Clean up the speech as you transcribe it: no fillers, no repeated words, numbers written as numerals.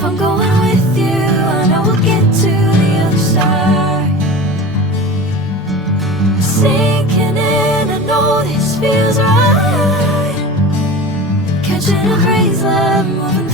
If I'm going with you, I know we'll get to the other side. Sinking in, I know this feels right. Catching a breeze, love, moving